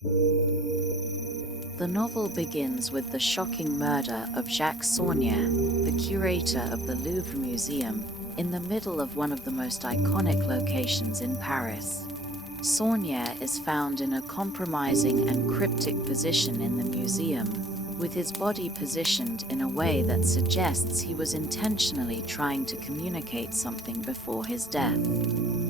The novel begins with the shocking murder of Jacques Saunière, the curator of the Louvre Museum, in the middle of one of the most iconic locations in Paris. Saunière is found in a compromising and cryptic position in the museum, with his body positioned in a way that suggests he was intentionally trying to communicate something before his death.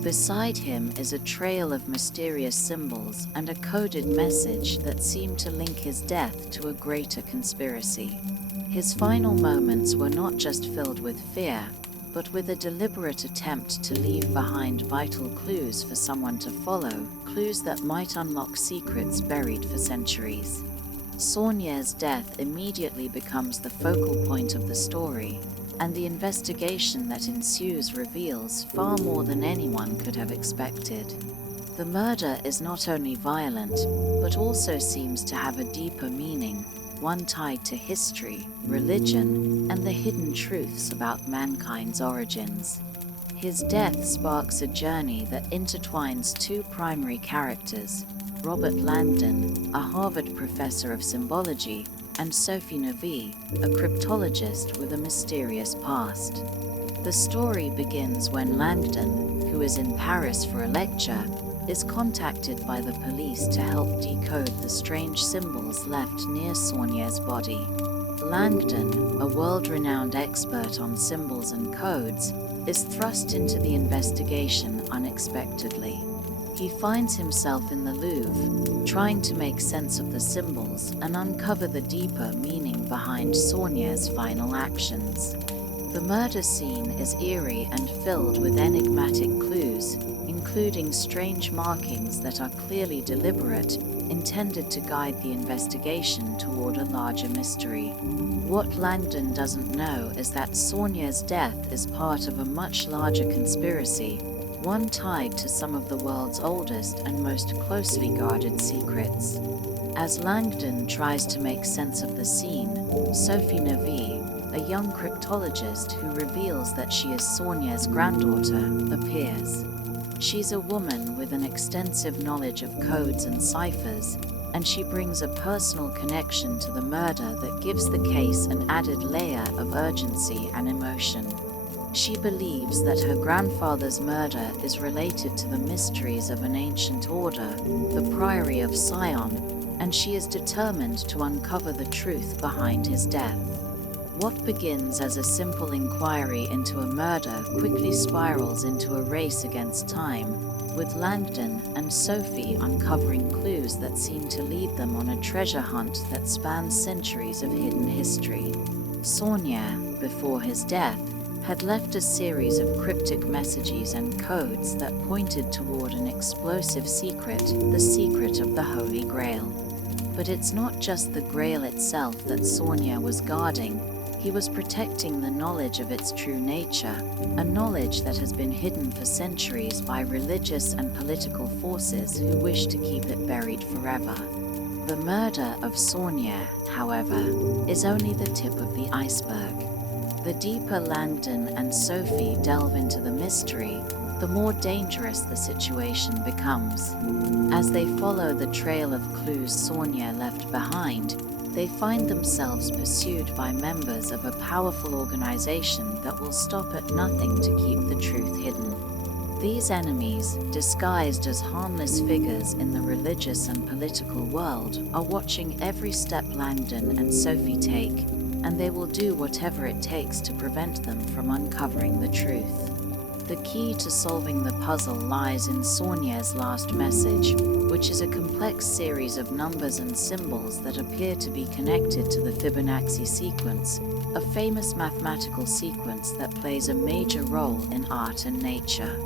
Beside him is a trail of mysterious symbols and a coded message that seem to link his death to a greater conspiracy. His final moments were not just filled with fear, but with a deliberate attempt to leave behind vital clues for someone to follow, clues that might unlock secrets buried for centuries. Saunière's death immediately becomes the focal point of the story, and the investigation that ensues reveals far more than anyone could have expected. The murder is not only violent, but also seems to have a deeper meaning, one tied to history, religion, and the hidden truths about mankind's origins. His death sparks a journey that intertwines two primary characters, Robert Langdon, a Harvard professor of symbology, and Sophie Neveu, a cryptologist with a mysterious past. The story begins when Langdon, who is in Paris for a lecture, is contacted by the police to help decode the strange symbols left near Saunière's body. Langdon, a world-renowned expert on symbols and codes, is thrust into the investigation unexpectedly. He finds himself in the Louvre, trying to make sense of the symbols and uncover the deeper meaning behind Saunière's final actions. The murder scene is eerie and filled with enigmatic clues, including strange markings that are clearly deliberate, intended to guide the investigation toward a larger mystery. What Langdon doesn't know is that Saunière's death is part of a much larger conspiracy, one tied to some of the world's oldest and most closely guarded secrets. As Langdon tries to make sense of the scene, Sophie Neveu, a young cryptologist who reveals that she is Saunière's granddaughter, appears. She's a woman with an extensive knowledge of codes and ciphers, and she brings a personal connection to the murder that gives the case an added layer of urgency and emotion. She believes that her grandfather's murder is related to the mysteries of an ancient order, the Priory of Sion, and she is determined to uncover the truth behind his death. What begins as a simple inquiry into a murder quickly spirals into a race against time, with Langdon and Sophie uncovering clues that seem to lead them on a treasure hunt that spans centuries of hidden history. Saunière, before his death, had left a series of cryptic messages and codes that pointed toward an explosive secret, the secret of the Holy Grail. But it's not just the Grail itself that Saunière was guarding. He was protecting the knowledge of its true nature, a knowledge that has been hidden for centuries by religious and political forces who wish to keep it buried forever. The murder of Saunière, however, is only the tip of the iceberg. The deeper Langdon and Sophie delve into the mystery, the more dangerous the situation becomes. As they follow the trail of clues Saunière left behind, they find themselves pursued by members of a powerful organization that will stop at nothing to keep the truth hidden. These enemies, disguised as harmless figures in the religious and political world, are watching every step Langdon and Sophie take, and they will do whatever it takes to prevent them from uncovering the truth. The key to solving the puzzle lies in Saunière's last message, which is a complex series of numbers and symbols that appear to be connected to the Fibonacci sequence, a famous mathematical sequence that plays a major role in art and nature.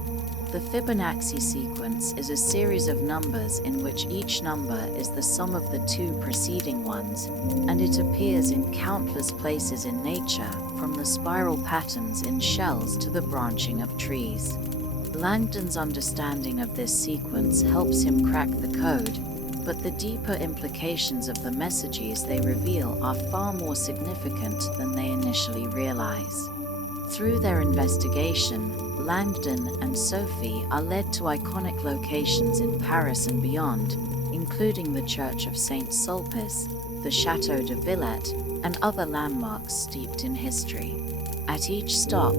The Fibonacci sequence is a series of numbers in which each number is the sum of the two preceding ones, and it appears in countless places in nature, from the spiral patterns in shells to the branching of trees. Langdon's understanding of this sequence helps him crack the code, but the deeper implications of the messages they reveal are far more significant than they initially realize. Through their investigation, Langdon and Sophie are led to iconic locations in Paris and beyond, including the Church of Saint Sulpice, the Château de Villette, and other landmarks steeped in history. At each stop,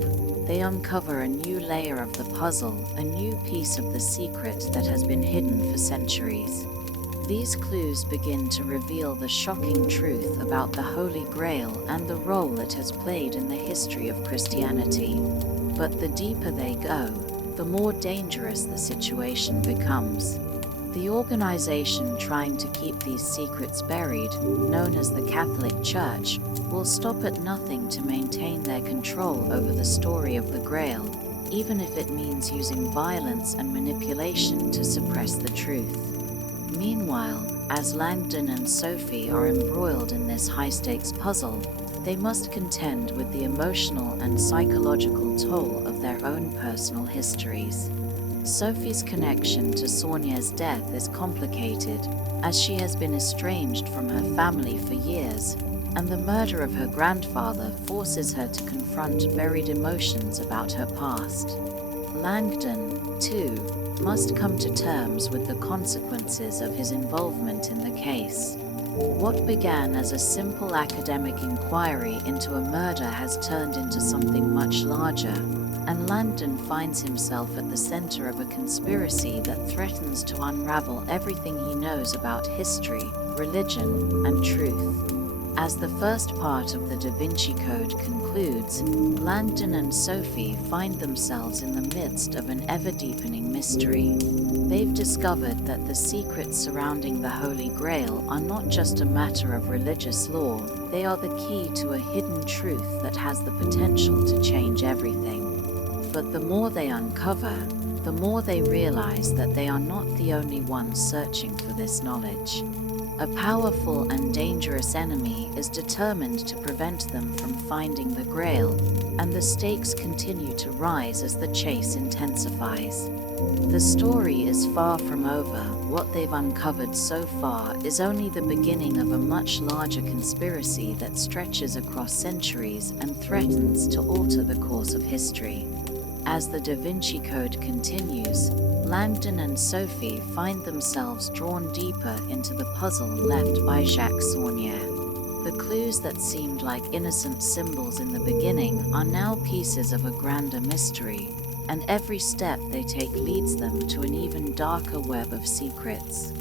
they uncover a new layer of the puzzle, a new piece of the secret that has been hidden for centuries. These clues begin to reveal the shocking truth about the Holy Grail and the role it has played in the history of Christianity. But the deeper they go, the more dangerous the situation becomes. The organization trying to keep these secrets buried, known as the Catholic Church, will stop at nothing to maintain their control over the story of the Grail, even if it means using violence and manipulation to suppress the truth. Meanwhile, as Langdon and Sophie are embroiled in this high-stakes puzzle, they must contend with the emotional and psychological toll of their own personal histories. Sophie's connection to Sonia's death is complicated, as she has been estranged from her family for years, and the murder of her grandfather forces her to confront buried emotions about her past. Langdon, too, must come to terms with the consequences of his involvement in the case. What began as a simple academic inquiry into a murder has turned into something much larger, and Langdon finds himself at the center of a conspiracy that threatens to unravel everything he knows about history, religion, and truth. As the first part of the Da Vinci Code concludes, Langdon and Sophie find themselves in the midst of an ever-deepening mystery. They've discovered that the secrets surrounding the Holy Grail are not just a matter of religious law, they are the key to a hidden truth that has the potential to change everything. But the more they uncover, the more they realize that they are not the only ones searching for this knowledge. A powerful and dangerous enemy is determined to prevent them from finding the Grail, and the stakes continue to rise as the chase intensifies. The story is far from over. What they've uncovered so far is only the beginning of a much larger conspiracy that stretches across centuries and threatens to alter the course of history. As the Da Vinci Code continues, Langdon and Sophie find themselves drawn deeper into the puzzle left by Jacques Saunier. The clues that seemed like innocent symbols in the beginning are now pieces of a grander mystery, and every step they take leads them to an even darker web of secrets.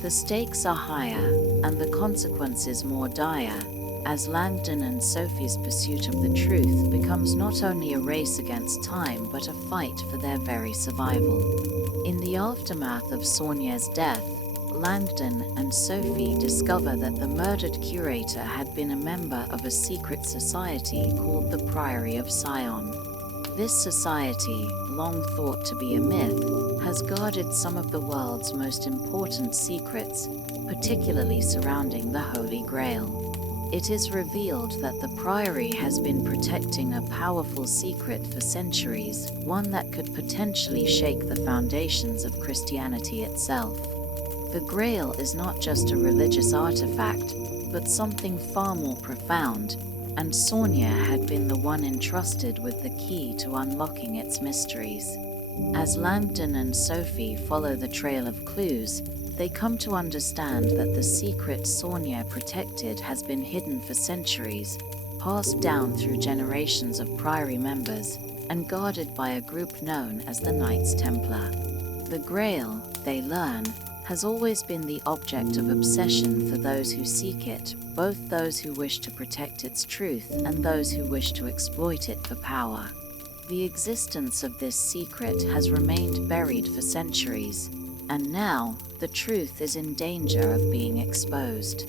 The stakes are higher, and the consequences more dire, as Langdon and Sophie's pursuit of the truth becomes not only a race against time but a fight for their very survival. In the aftermath of Saunier's death, Langdon and Sophie discover that the murdered curator had been a member of a secret society called the Priory of Sion. This society, long thought to be a myth, has guarded some of the world's most important secrets, particularly surrounding the Holy Grail. It is revealed that the Priory has been protecting a powerful secret for centuries, one that could potentially shake the foundations of Christianity itself. The Grail is not just a religious artifact, but something far more profound, and Saunier had been the one entrusted with the key to unlocking its mysteries. As Langdon and Sophie follow the trail of clues, they come to understand that the secret Saunier protected has been hidden for centuries, passed down through generations of Priory members, and guarded by a group known as the Knights Templar. The Grail, they learn, has always been the object of obsession for those who seek it, both those who wish to protect its truth and those who wish to exploit it for power. The existence of this secret has remained buried for centuries, and now the truth is in danger of being exposed.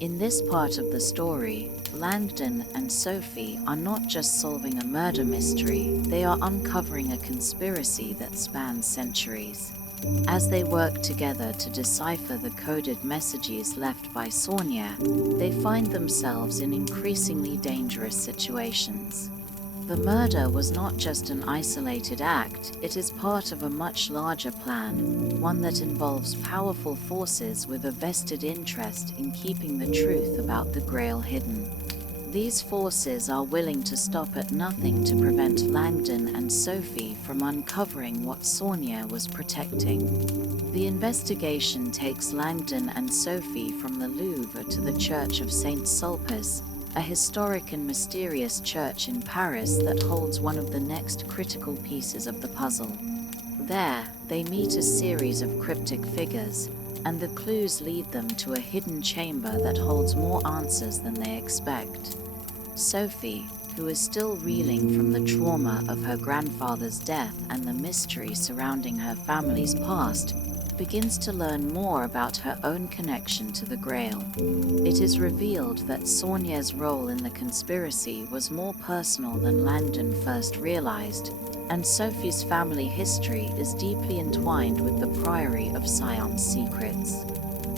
In this part of the story, Langdon and Sophie are not just solving a murder mystery, they are uncovering a conspiracy that spans centuries. As they work together to decipher the coded messages left by Saunier, they find themselves in increasingly dangerous situations. The murder was not just an isolated act, it is part of a much larger plan, one that involves powerful forces with a vested interest in keeping the truth about the Grail hidden. These forces are willing to stop at nothing to prevent Langdon and Sophie from uncovering what Sonia was protecting. The investigation takes Langdon and Sophie from the Louvre to the Church of Saint Sulpice, a historic and mysterious church in Paris that holds one of the next critical pieces of the puzzle. There, they meet a series of cryptic figures, and the clues lead them to a hidden chamber that holds more answers than they expect. Sophie, who is still reeling from the trauma of her grandfather's death and the mystery surrounding her family's past, begins to learn more about her own connection to the Grail. It is revealed that Sonia's role in the conspiracy was more personal than Langdon first realized, and Sophie's family history is deeply entwined with the Priory of Sion's secrets.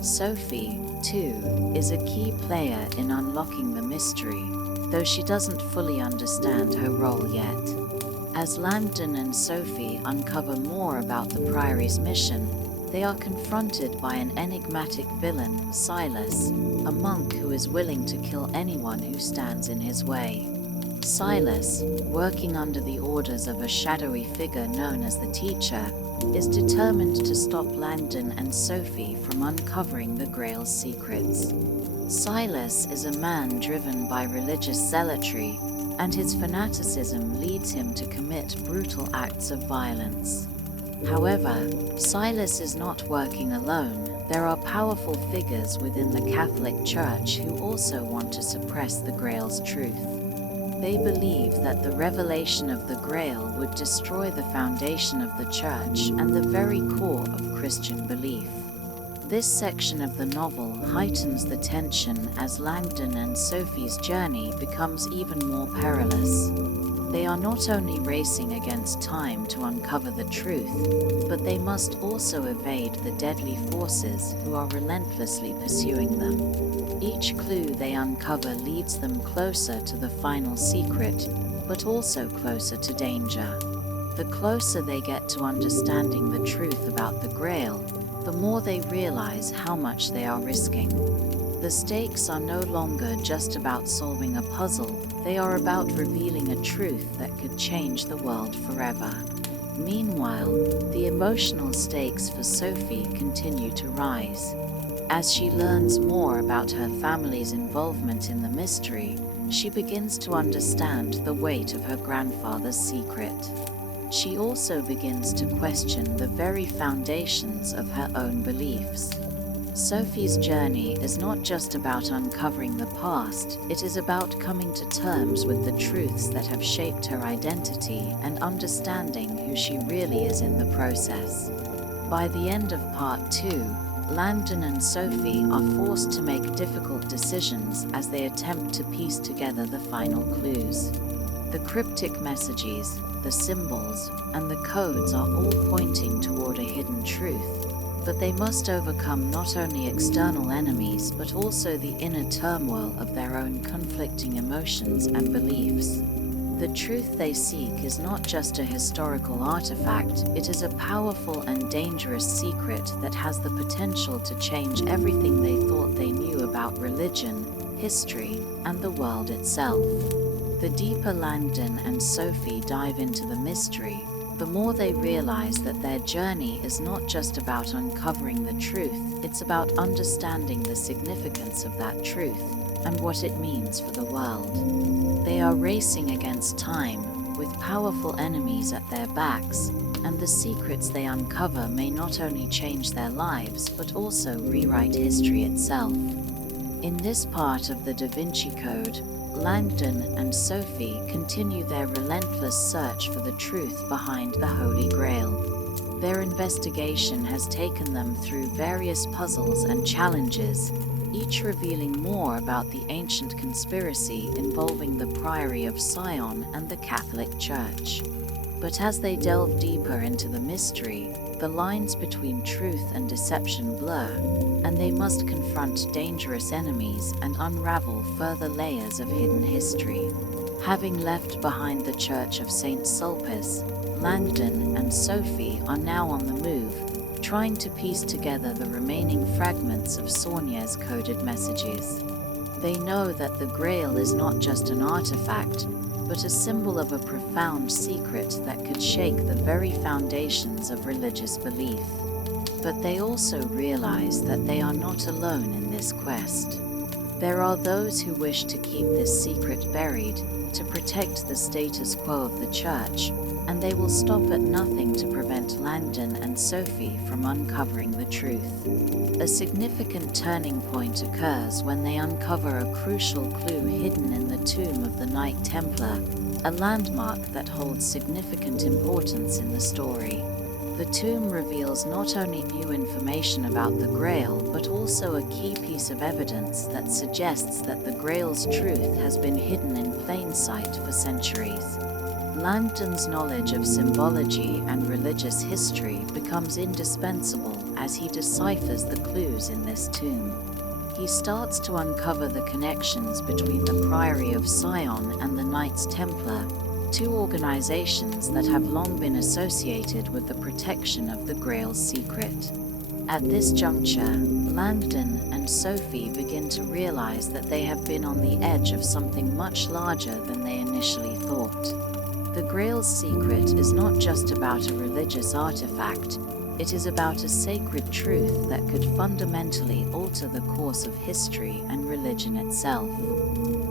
Sophie, too, is a key player in unlocking the mystery, though she doesn't fully understand her role yet. As Langdon and Sophie uncover more about the Priory's mission, they are confronted by an enigmatic villain, Silas, a monk who is willing to kill anyone who stands in his way. Silas, working under the orders of a shadowy figure known as the Teacher, is determined to stop Langdon and Sophie from uncovering the Grail's secrets. Silas is a man driven by religious zealotry, and his fanaticism leads him to commit brutal acts of violence. However, Silas is not working alone. There are powerful figures within the Catholic Church who also want to suppress the Grail's truth. They believe that the revelation of the Grail would destroy the foundation of the Church and the very core of Christian belief. This section of the novel heightens the tension as Langdon and Sophie's journey becomes even more perilous. They are not only racing against time to uncover the truth, but they must also evade the deadly forces who are relentlessly pursuing them. Each clue they uncover leads them closer to the final secret, but also closer to danger. The closer they get to understanding the truth about the Grail, the more they realize how much they are risking. The stakes are no longer just about solving a puzzle, they are about revealing a truth that could change the world forever. Meanwhile, the emotional stakes for Sophie continue to rise. As she learns more about her family's involvement in the mystery, she begins to understand the weight of her grandfather's secret. She also begins to question the very foundations of her own beliefs. Sophie's journey is not just about uncovering the past, it is about coming to terms with the truths that have shaped her identity and understanding who she really is in the process. By the end of Part 2, Langdon and Sophie are forced to make difficult decisions as they attempt to piece together the final clues. The cryptic messages, the symbols, and the codes are all pointing toward a hidden truth. But they must overcome not only external enemies, but also the inner turmoil of their own conflicting emotions and beliefs. The truth they seek is not just a historical artifact, it is a powerful and dangerous secret that has the potential to change everything they thought they knew about religion, history, and the world itself. The deeper Langdon and Sophie dive into the mystery, the more they realize that their journey is not just about uncovering the truth, it's about understanding the significance of that truth and what it means for the world. They are racing against time, with powerful enemies at their backs, and the secrets they uncover may not only change their lives, but also rewrite history itself. In this part of the Da Vinci Code, Langdon and Sophie continue their relentless search for the truth behind the Holy Grail. Their investigation has taken them through various puzzles and challenges, each revealing more about the ancient conspiracy involving the Priory of Sion and the Catholic Church. But as they delve deeper into the mystery, the lines between truth and deception blur, and they must confront dangerous enemies and unravel further layers of hidden history. Having left behind the Church of Saint Sulpice, Langdon and Sophie are now on the move, trying to piece together the remaining fragments of Sonia's coded messages. They know that the Grail is not just an artifact, but a symbol of a profound secret that could shake the very foundations of religious belief. But they also realize that they are not alone in this quest. There are those who wish to keep this secret buried, to protect the status quo of the church, and they will stop at nothing to prevent Langdon and Sophie from uncovering the truth. A significant turning point occurs when they uncover a crucial clue hidden in the tomb of the Knight Templar, a landmark that holds significant importance in the story. The tomb reveals not only new information about the Grail, but also a key piece of evidence that suggests that the Grail's truth has been hidden in plain sight for centuries. Langdon's knowledge of symbology and religious history becomes indispensable as he deciphers the clues in this tomb. He starts to uncover the connections between the Priory of Sion and the Knights Templar, two organizations that have long been associated with the protection of the Grail's secret. At this juncture, Langdon and Sophie begin to realize that they have been on the edge of something much larger than they initially thought. The Grail's secret is not just about a religious artifact, it is about a sacred truth that could fundamentally alter the course of history and religion itself.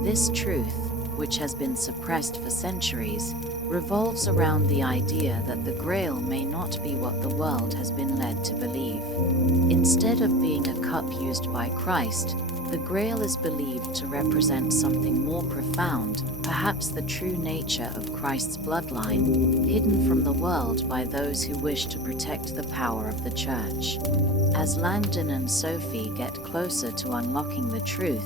This truth, which has been suppressed for centuries, revolves around the idea that the Grail may not be what the world has been led to believe. Instead of being a cup used by Christ, the Grail is believed to represent something more profound, perhaps the true nature of Christ's bloodline, hidden from the world by those who wish to protect the power of the Church. As Langdon and Sophie get closer to unlocking the truth,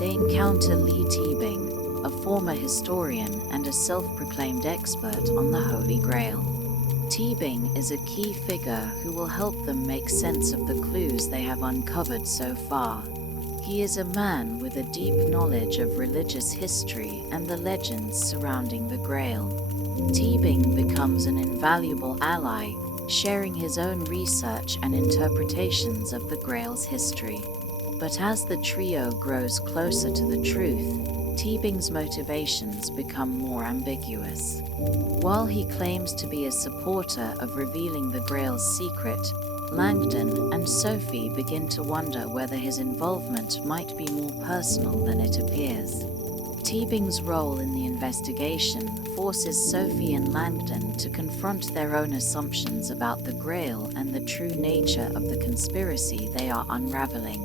they encounter Lee Teabing, a former historian and a self-proclaimed expert on the Holy Grail. Teabing is a key figure who will help them make sense of the clues they have uncovered so far. He is a man with a deep knowledge of religious history and the legends surrounding the Grail. Teabing becomes an invaluable ally, sharing his own research and interpretations of the Grail's history. But as the trio grows closer to the truth, Teabing's motivations become more ambiguous. While he claims to be a supporter of revealing the Grail's secret, Langdon and Sophie begin to wonder whether his involvement might be more personal than it appears. Teabing's role in the investigation forces Sophie and Langdon to confront their own assumptions about the Grail and the true nature of the conspiracy they are unraveling.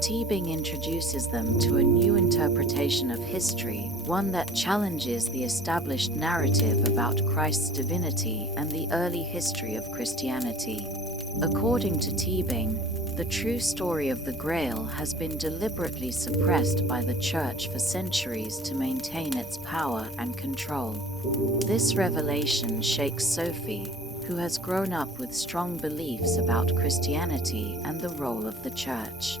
Teabing introduces them to a new interpretation of history, one that challenges the established narrative about Christ's divinity and the early history of Christianity. According to Teabing, the true story of the Grail has been deliberately suppressed by the Church for centuries to maintain its power and control. This revelation shakes Sophie, who has grown up with strong beliefs about Christianity and the role of the Church.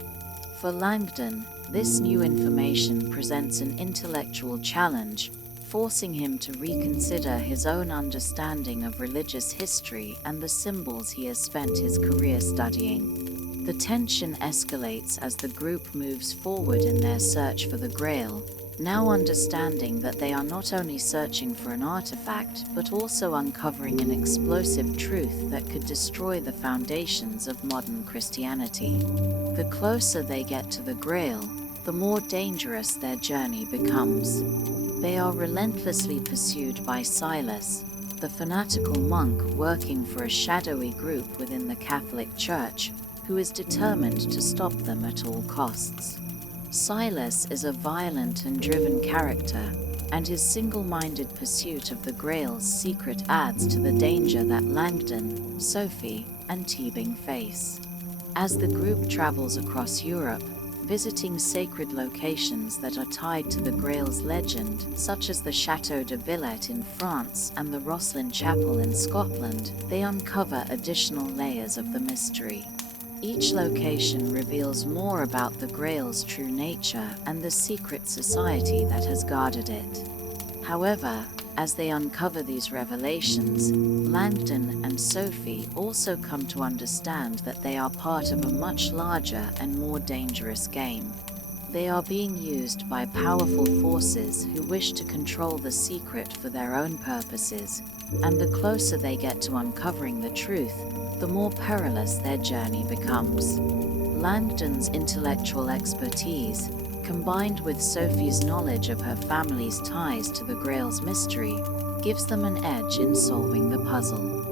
For Langdon, this new information presents an intellectual challenge, forcing him to reconsider his own understanding of religious history and the symbols he has spent his career studying. The tension escalates as the group moves forward in their search for the Grail, now understanding that they are not only searching for an artifact, but also uncovering an explosive truth that could destroy the foundations of modern Christianity. The closer they get to the Grail, the more dangerous their journey becomes. They are relentlessly pursued by Silas, the fanatical monk working for a shadowy group within the Catholic Church, who is determined to stop them at all costs. Silas is a violent and driven character, and his single-minded pursuit of the Grail's secret adds to the danger that Langdon, Sophie, and Teabing face. As the group travels across Europe, visiting sacred locations that are tied to the Grail's legend, such as the Château de Villette in France and the Rosslyn Chapel in Scotland, they uncover additional layers of the mystery. Each location reveals more about the Grail's true nature and the secret society that has guarded it. However, as they uncover these revelations, Langdon and Sophie also come to understand that they are part of a much larger and more dangerous game. They are being used by powerful forces who wish to control the secret for their own purposes, and the closer they get to uncovering the truth, the more perilous their journey becomes. Langdon's intellectual expertise, combined with Sophie's knowledge of her family's ties to the Grail's mystery, gives them an edge in solving the puzzle.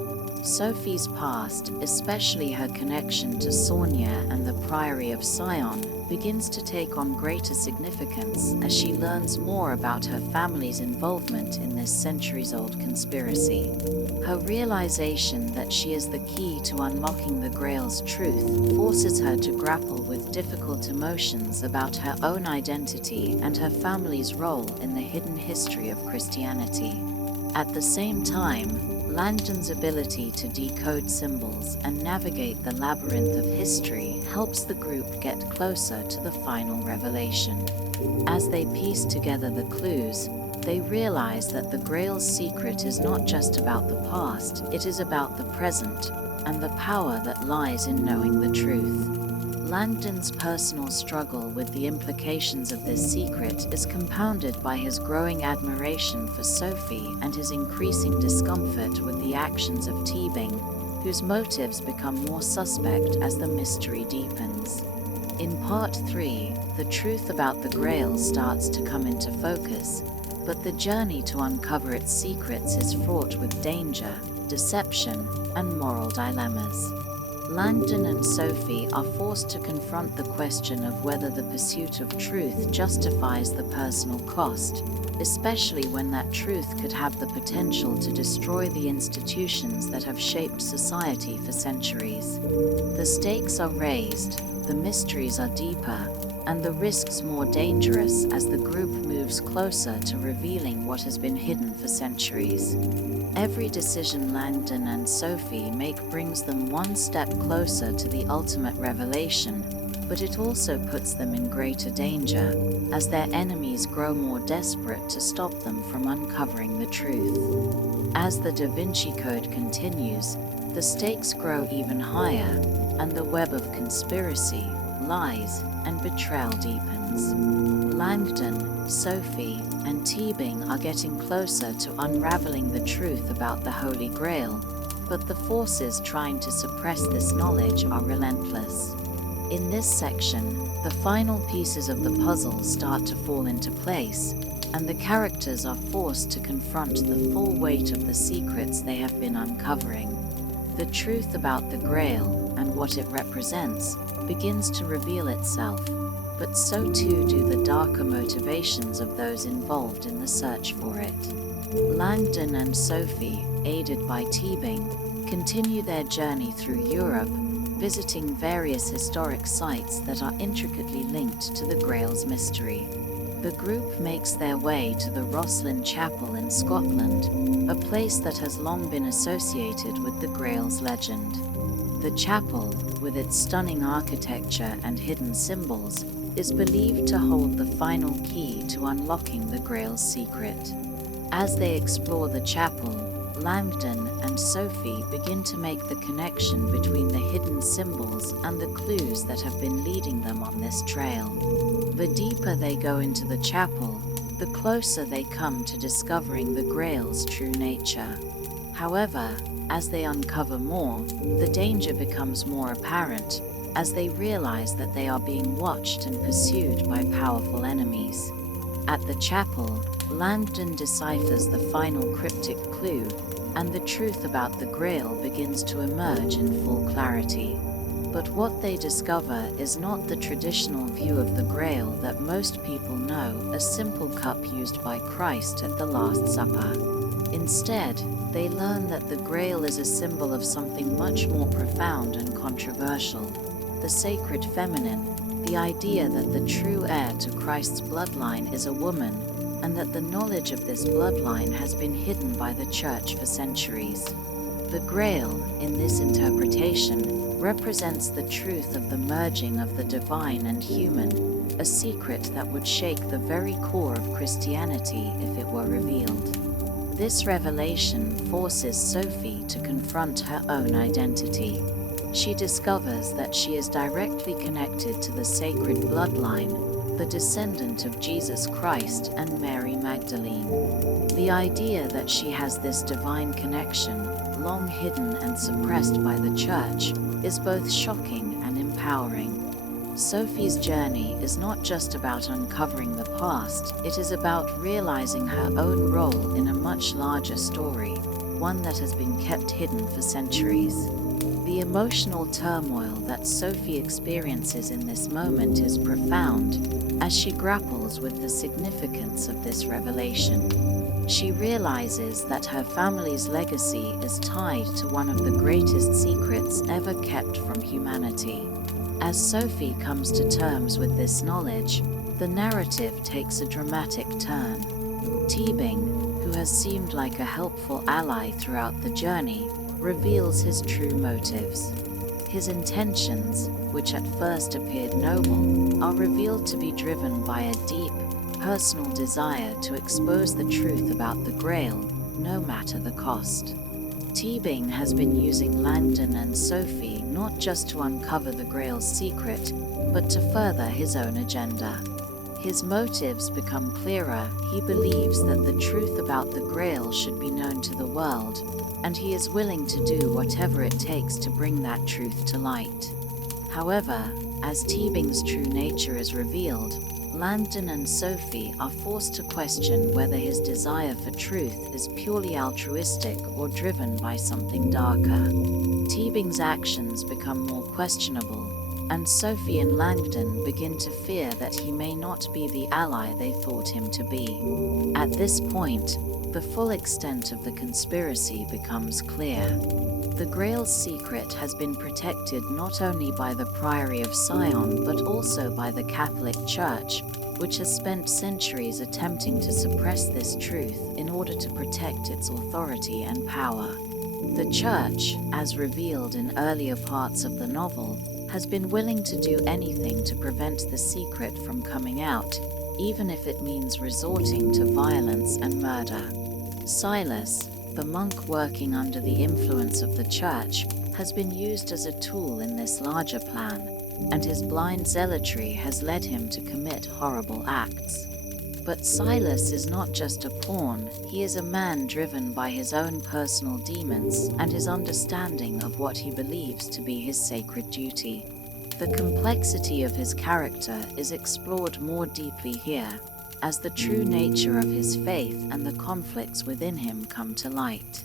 Sophie's past, especially her connection to Saunier and the Priory of Sion, begins to take on greater significance as she learns more about her family's involvement in this centuries-old conspiracy. Her realization that she is the key to unlocking the Grail's truth forces her to grapple with difficult emotions about her own identity and her family's role in the hidden history of Christianity. At the same time, Langdon's ability to decode symbols and navigate the labyrinth of history helps the group get closer to the final revelation. As they piece together the clues, they realize that the Grail's secret is not just about the past, it is about the present and the power that lies in knowing the truth. Langdon's personal struggle with the implications of this secret is compounded by his growing admiration for Sophie and his increasing discomfort with the actions of Teabing, whose motives become more suspect as the mystery deepens. In Part 3, the truth about the Grail starts to come into focus, but the journey to uncover its secrets is fraught with danger, deception, and moral dilemmas. Langdon and Sophie are forced to confront the question of whether the pursuit of truth justifies the personal cost, especially when that truth could have the potential to destroy the institutions that have shaped society for centuries. The stakes are raised, the mysteries are deeper, and the risks more dangerous as the group moves closer to revealing what has been hidden for centuries. Every decision Langdon and Sophie make brings them one step closer to the ultimate revelation, but it also puts them in greater danger, as their enemies grow more desperate to stop them from uncovering the truth. As the Da Vinci Code continues, the stakes grow even higher, and the web of conspiracy, lies, and betrayal deepens. Langdon, Sophie, and Teabing are getting closer to unraveling the truth about the Holy Grail, but the forces trying to suppress this knowledge are relentless. In this section, the final pieces of the puzzle start to fall into place, and the characters are forced to confront the full weight of the secrets they have been uncovering. The truth about the Grail and what it represents begins to reveal itself, but so too do the darker motivations of those involved in the search for it. Langdon and Sophie, aided by Teabing, continue their journey through Europe, visiting various historic sites that are intricately linked to the Grail's mystery. The group makes their way to the Rosslyn Chapel in Scotland, a place that has long been associated with the Grail's legend. The chapel, with its stunning architecture and hidden symbols, is believed to hold the final key to unlocking the Grail's secret. As they explore the chapel, Langdon and Sophie begin to make the connection between the hidden symbols and the clues that have been leading them on this trail. The deeper they go into the chapel, the closer they come to discovering the Grail's true nature. However, as they uncover more, the danger becomes more apparent, as they realize that they are being watched and pursued by powerful enemies. At the chapel, Langdon deciphers the final cryptic clue, and the truth about the Grail begins to emerge in full clarity. But what they discover is not the traditional view of the Grail that most people know, a simple cup used by Christ at the Last Supper. Instead, they learn that the Grail is a symbol of something much more profound and controversial, the sacred feminine, the idea that the true heir to Christ's bloodline is a woman, and that the knowledge of this bloodline has been hidden by the Church for centuries. The Grail, in this interpretation, represents the truth of the merging of the divine and human, a secret that would shake the very core of Christianity if it were revealed. This revelation forces Sophie to confront her own identity. She discovers that she is directly connected to the sacred bloodline, the descendant of Jesus Christ and Mary Magdalene. The idea that she has this divine connection, long hidden and suppressed by the Church, is both shocking and empowering. Sophie's journey is not just about uncovering the past, it is about realizing her own role in a much larger story, one that has been kept hidden for centuries. The emotional turmoil that Sophie experiences in this moment is profound, as she grapples with the significance of this revelation. She realizes that her family's legacy is tied to one of the greatest secrets ever kept from humanity. As Sophie comes to terms with this knowledge, the narrative takes a dramatic turn. Teabing, who has seemed like a helpful ally throughout the journey, reveals his true motives. His intentions, which at first appeared noble, are revealed to be driven by a deep, personal desire to expose the truth about the Grail, no matter the cost. Teabing has been using Langdon and Sophie not just to uncover the Grail's secret, but to further his own agenda. His motives become clearer. He believes that the truth about the Grail should be known to the world, and he is willing to do whatever it takes to bring that truth to light. However, as Teabing's true nature is revealed, Langdon and Sophie are forced to question whether his desire for truth is purely altruistic or driven by something darker. Teabing's actions become more questionable, and Sophie and Langdon begin to fear that he may not be the ally they thought him to be. At this point, the full extent of the conspiracy becomes clear. The Grail's secret has been protected not only by the Priory of Sion but also by the Catholic Church, which has spent centuries attempting to suppress this truth in order to protect its authority and power. The Church, as revealed in earlier parts of the novel, has been willing to do anything to prevent the secret from coming out, even if it means resorting to violence and murder. Silas, the monk working under the influence of the Church, has been used as a tool in this larger plan, and his blind zealotry has led him to commit horrible acts. But Silas is not just a pawn, he is a man driven by his own personal demons and his understanding of what he believes to be his sacred duty. The complexity of his character is explored more deeply here, as the true nature of his faith and the conflicts within him come to light.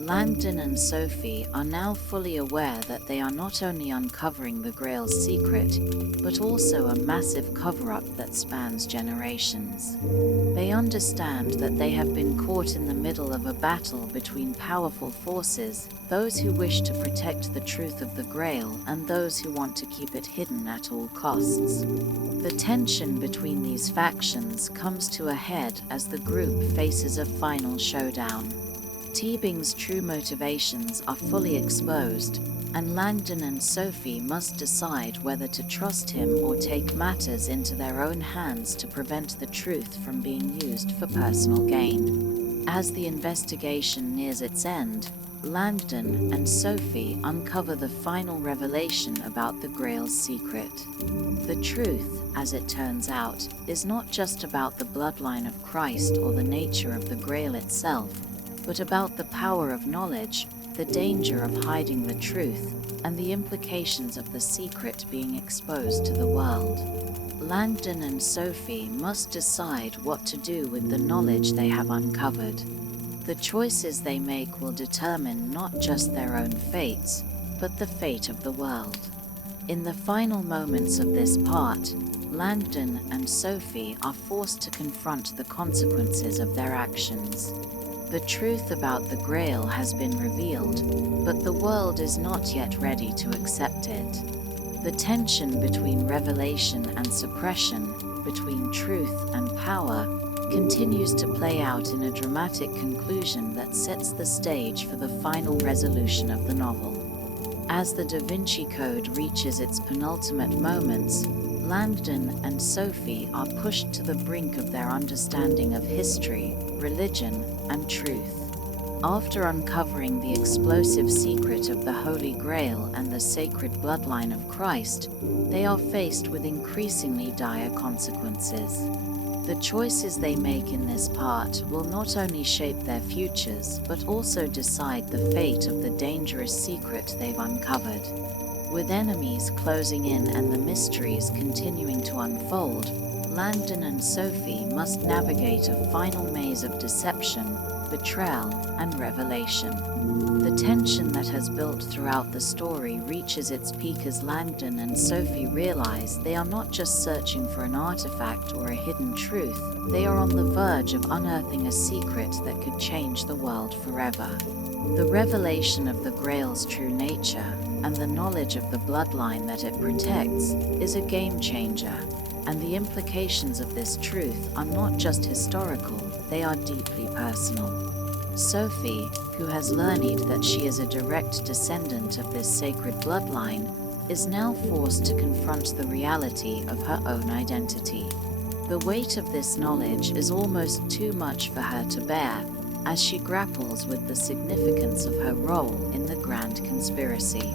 Langdon and Sophie are now fully aware that they are not only uncovering the Grail's secret, but also a massive cover-up that spans generations. They understand that they have been caught in the middle of a battle between powerful forces, those who wish to protect the truth of the Grail and those who want to keep it hidden at all costs. The tension between these factions comes to a head as the group faces a final showdown. Teabing's true motivations are fully exposed, and Langdon and Sophie must decide whether to trust him or take matters into their own hands to prevent the truth from being used for personal gain. As the investigation nears its end, Langdon and Sophie uncover the final revelation about the Grail's secret. The truth, as it turns out, is not just about the bloodline of Christ or the nature of the Grail itself, but about the power of knowledge, the danger of hiding the truth, and the implications of the secret being exposed to the world. Langdon and Sophie must decide what to do with the knowledge they have uncovered. The choices they make will determine not just their own fates, but the fate of the world. In the final moments of this part, Langdon and Sophie are forced to confront the consequences of their actions. The truth about the Grail has been revealed, but the world is not yet ready to accept it. The tension between revelation and suppression, between truth and power, continues to play out in a dramatic conclusion that sets the stage for the final resolution of the novel. As the Da Vinci Code reaches its penultimate moments, Langdon and Sophie are pushed to the brink of their understanding of history, religion, and truth. After uncovering the explosive secret of the Holy Grail and the sacred bloodline of Christ, they are faced with increasingly dire consequences. The choices they make in this part will not only shape their futures, but also decide the fate of the dangerous secret they've uncovered. With enemies closing in and the mysteries continuing to unfold, Langdon and Sophie must navigate a final maze of deception, betrayal, and revelation. The tension that has built throughout the story reaches its peak as Langdon and Sophie realize they are not just searching for an artifact or a hidden truth, they are on the verge of unearthing a secret that could change the world forever. The revelation of the Grail's true nature, and the knowledge of the bloodline that it protects, is a game changer. And the implications of this truth are not just historical, they are deeply personal. Sophie, who has learned that she is a direct descendant of this sacred bloodline, is now forced to confront the reality of her own identity. The weight of this knowledge is almost too much for her to bear, as she grapples with the significance of her role in the grand conspiracy.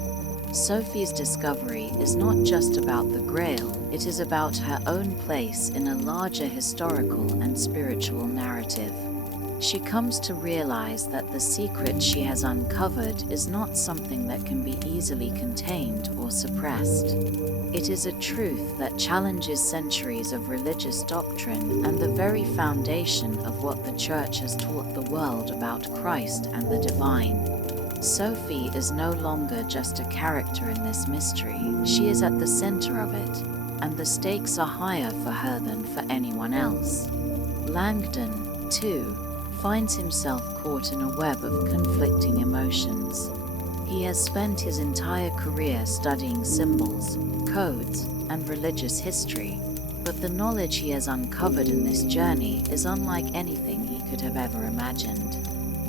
Sophie's discovery is not just about the Grail, it is about her own place in a larger historical and spiritual narrative. She comes to realize that the secret she has uncovered is not something that can be easily contained or suppressed. It is a truth that challenges centuries of religious doctrine and the very foundation of what the Church has taught the world about Christ and the divine. Sophie is no longer just a character in this mystery, she is at the center of it, and the stakes are higher for her than for anyone else. Langdon, too, finds himself caught in a web of conflicting emotions. He has spent his entire career studying symbols, codes, and religious history, but the knowledge he has uncovered in this journey is unlike anything he could have ever imagined.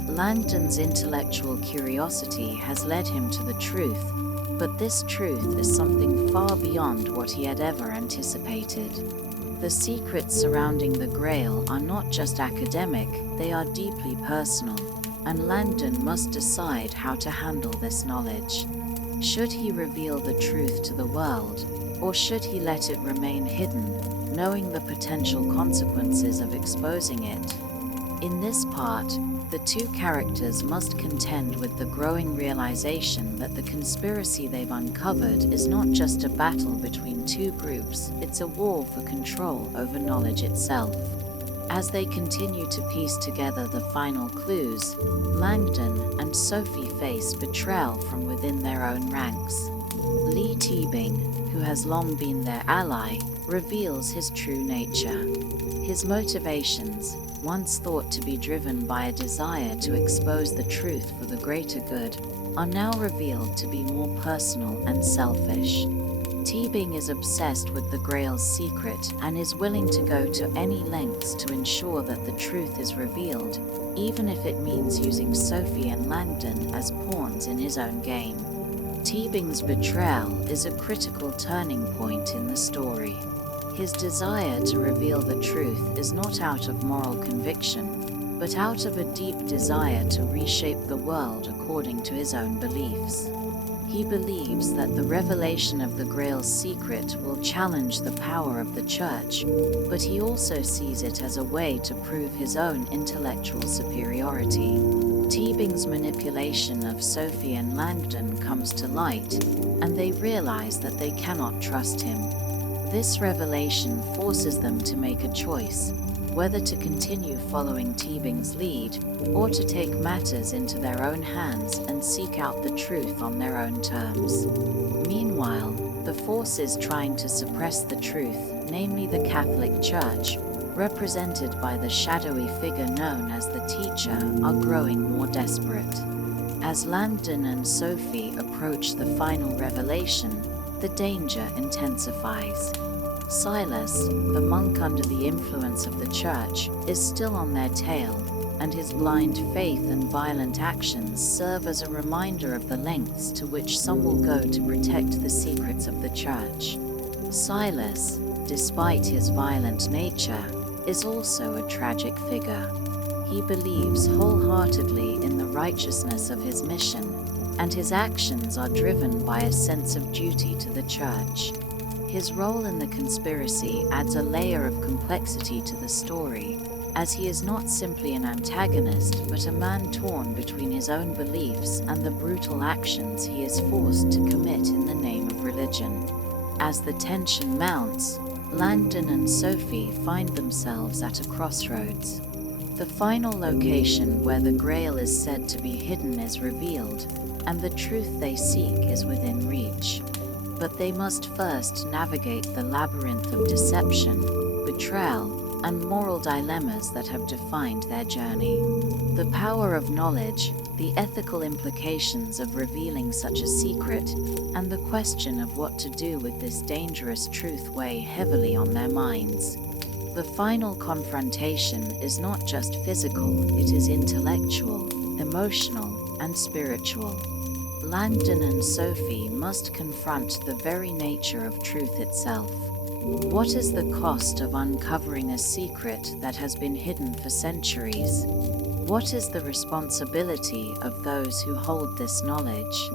Langdon's intellectual curiosity has led him to the truth, but this truth is something far beyond what he had ever anticipated. The secrets surrounding the Grail are not just academic, they are deeply personal, and Langdon must decide how to handle this knowledge. Should he reveal the truth to the world, or should he let it remain hidden, knowing the potential consequences of exposing it? In this part, the two characters must contend with the growing realization that the conspiracy they've uncovered is not just a battle between two groups, it's a war for control over knowledge itself. As they continue to piece together the final clues, Langdon and Sophie face betrayal from within their own ranks. Lee Teabing, who has long been their ally, reveals his true nature. His motivations, once thought to be driven by a desire to expose the truth for the greater good, are now revealed to be more personal and selfish. Teabing is obsessed with the Grail's secret and is willing to go to any lengths to ensure that the truth is revealed, even if it means using Sophie and Langdon as pawns in his own game. Teabing's betrayal is a critical turning point in the story. His desire to reveal the truth is not out of moral conviction, but out of a deep desire to reshape the world according to his own beliefs. He believes that the revelation of the Grail's secret will challenge the power of the Church, but he also sees it as a way to prove his own intellectual superiority. Teabing's manipulation of Sophie and Langdon comes to light, and they realize that they cannot trust him. This revelation forces them to make a choice, whether to continue following Teabing's lead, or to take matters into their own hands and seek out the truth on their own terms. Meanwhile, the forces trying to suppress the truth, namely the Catholic Church, represented by the shadowy figure known as the Teacher, are growing more desperate. As Langdon and Sophie approach the final revelation, the danger intensifies. Silas, the monk under the influence of the Church, is still on their tail, and his blind faith and violent actions serve as a reminder of the lengths to which some will go to protect the secrets of the Church. Silas, despite his violent nature, is also a tragic figure. He believes wholeheartedly in the righteousness of his mission, and his actions are driven by a sense of duty to the Church. His role in the conspiracy adds a layer of complexity to the story, as he is not simply an antagonist but a man torn between his own beliefs and the brutal actions he is forced to commit in the name of religion. As the tension mounts, Langdon and Sophie find themselves at a crossroads. The final location where the Grail is said to be hidden is revealed, and the truth they seek is within reach. But they must first navigate the labyrinth of deception, betrayal, and moral dilemmas that have defined their journey. The power of knowledge, the ethical implications of revealing such a secret, and the question of what to do with this dangerous truth weigh heavily on their minds. The final confrontation is not just physical, it is intellectual, emotional, and spiritual. Langdon and Sophie must confront the very nature of truth itself. What is the cost of uncovering a secret that has been hidden for centuries? What is the responsibility of those who hold this knowledge?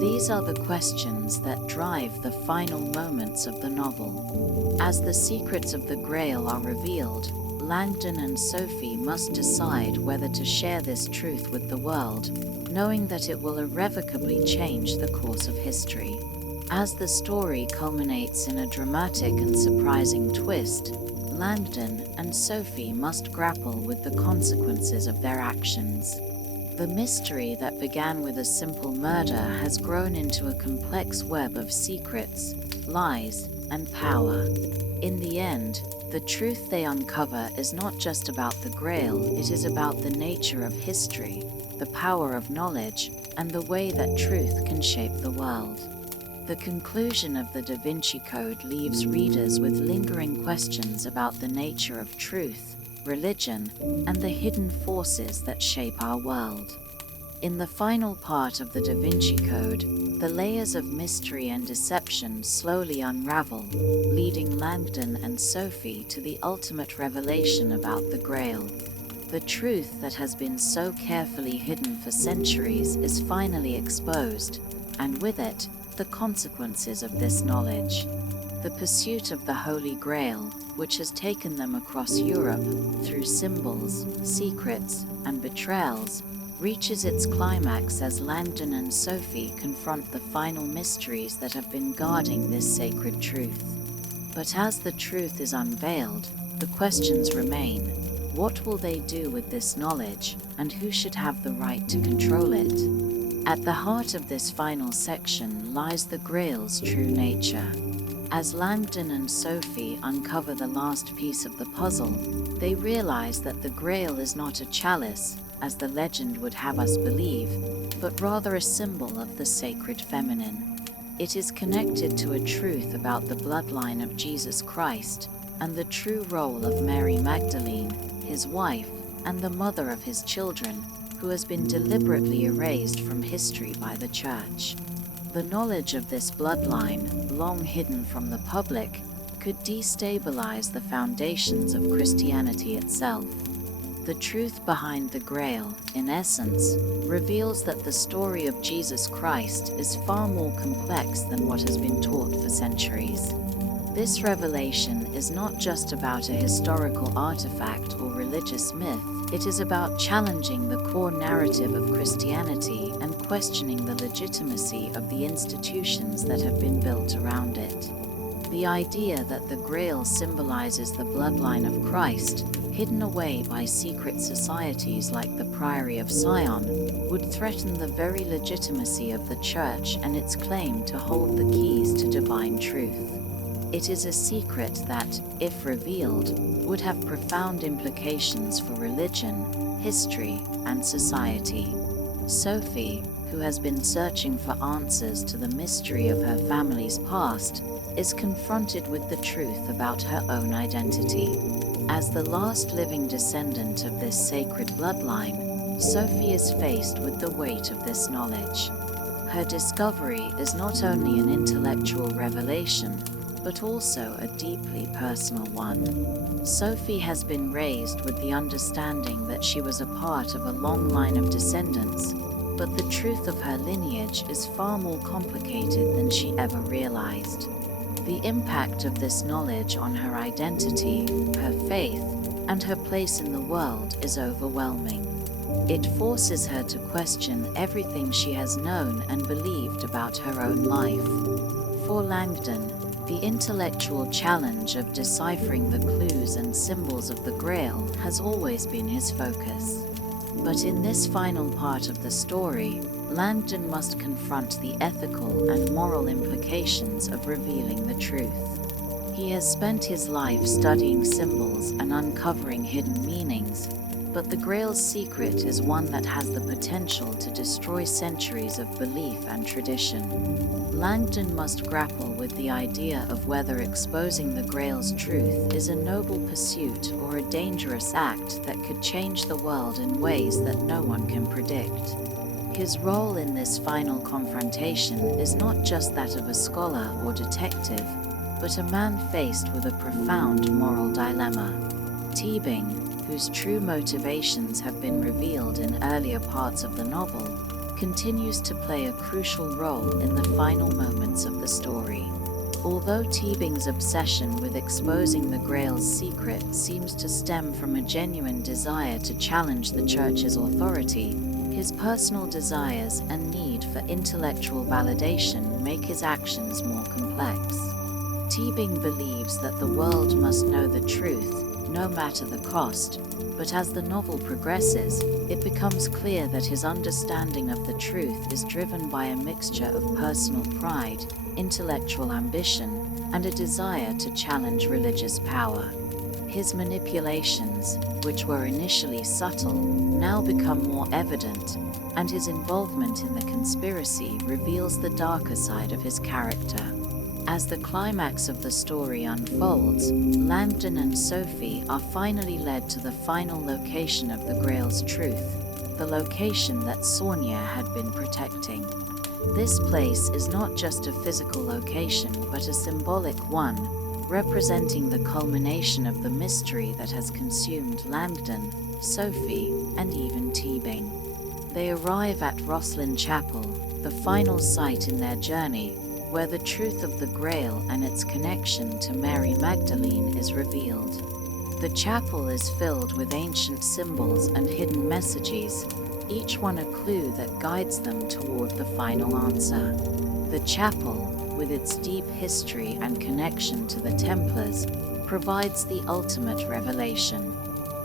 These are the questions that drive the final moments of the novel. As the secrets of the Grail are revealed, Langdon and Sophie must decide whether to share this truth with the world, knowing that it will irrevocably change the course of history. As the story culminates in a dramatic and surprising twist, Langdon and Sophie must grapple with the consequences of their actions. The mystery that began with a simple murder has grown into a complex web of secrets, lies, and power. In the end, the truth they uncover is not just about the Grail, it is about the nature of history, the power of knowledge, and the way that truth can shape the world. The conclusion of the Da Vinci Code leaves readers with lingering questions about the nature of truth, religion, and the hidden forces that shape our world. In the final part of the Da Vinci Code, the layers of mystery and deception slowly unravel, leading Langdon and Sophie to the ultimate revelation about the Grail. The truth that has been so carefully hidden for centuries is finally exposed, and with it, the consequences of this knowledge. The pursuit of the Holy Grail, which has taken them across Europe through symbols, secrets, and betrayals, reaches its climax as Langdon and Sophie confront the final mysteries that have been guarding this sacred truth. But as the truth is unveiled, the questions remain. What will they do with this knowledge, and who should have the right to control it? At the heart of this final section lies the Grail's true nature. As Langdon and Sophie uncover the last piece of the puzzle, they realize that the Grail is not a chalice, as the legend would have us believe, but rather a symbol of the sacred feminine. It is connected to a truth about the bloodline of Jesus Christ and the true role of Mary Magdalene, his wife, and the mother of his children, who has been deliberately erased from history by the Church. The knowledge of this bloodline, long hidden from the public, could destabilize the foundations of Christianity itself. The truth behind the Grail, in essence, reveals that the story of Jesus Christ is far more complex than what has been taught for centuries. This revelation is not just about a historical artifact or religious myth, it is about challenging the core narrative of Christianity and questioning the legitimacy of the institutions that have been built around it. The idea that the Grail symbolizes the bloodline of Christ, hidden away by secret societies like the Priory of Sion, would threaten the very legitimacy of the Church and its claim to hold the keys to divine truth. It is a secret that, if revealed, would have profound implications for religion, history, and society. Sophie, who has been searching for answers to the mystery of her family's past, is confronted with the truth about her own identity. As the last living descendant of this sacred bloodline, Sophie is faced with the weight of this knowledge. Her discovery is not only an intellectual revelation, but also a deeply personal one. Sophie has been raised with the understanding that she was a part of a long line of descendants, but the truth of her lineage is far more complicated than she ever realized. The impact of this knowledge on her identity, her faith, and her place in the world is overwhelming. It forces her to question everything she has known and believed about her own life. For Langdon, the intellectual challenge of deciphering the clues and symbols of the Grail has always been his focus. But in this final part of the story, Langdon must confront the ethical and moral implications of revealing the truth. He has spent his life studying symbols and uncovering hidden meanings, but the Grail's secret is one that has the potential to destroy centuries of belief and tradition. Langdon must grapple with the idea of whether exposing the Grail's truth is a noble pursuit or a dangerous act that could change the world in ways that no one can predict. His role in this final confrontation is not just that of a scholar or detective, but a man faced with a profound moral dilemma. Teabing, whose true motivations have been revealed in earlier parts of the novel, continues to play a crucial role in the final moments of the story. Although Teabing's obsession with exposing the Grail's secret seems to stem from a genuine desire to challenge the Church's authority, his personal desires and need for intellectual validation make his actions more complex. Teabing believes that the world must know the truth, no matter the cost, but as the novel progresses, it becomes clear that his understanding of the truth is driven by a mixture of personal pride, intellectual ambition, and a desire to challenge religious power. His manipulations, which were initially subtle, now become more evident, and his involvement in the conspiracy reveals the darker side of his character. As the climax of the story unfolds, Langdon and Sophie are finally led to the final location of the Grail's truth, the location that Sonia had been protecting. This place is not just a physical location, but a symbolic one, representing the culmination of the mystery that has consumed Langdon, Sophie, and even Teabing. They arrive at Rosslyn Chapel, the final site in their journey, where the truth of the Grail and its connection to Mary Magdalene is revealed. The chapel is filled with ancient symbols and hidden messages, each one a clue that guides them toward the final answer. The chapel, with its deep history and connection to the Templars, provides the ultimate revelation.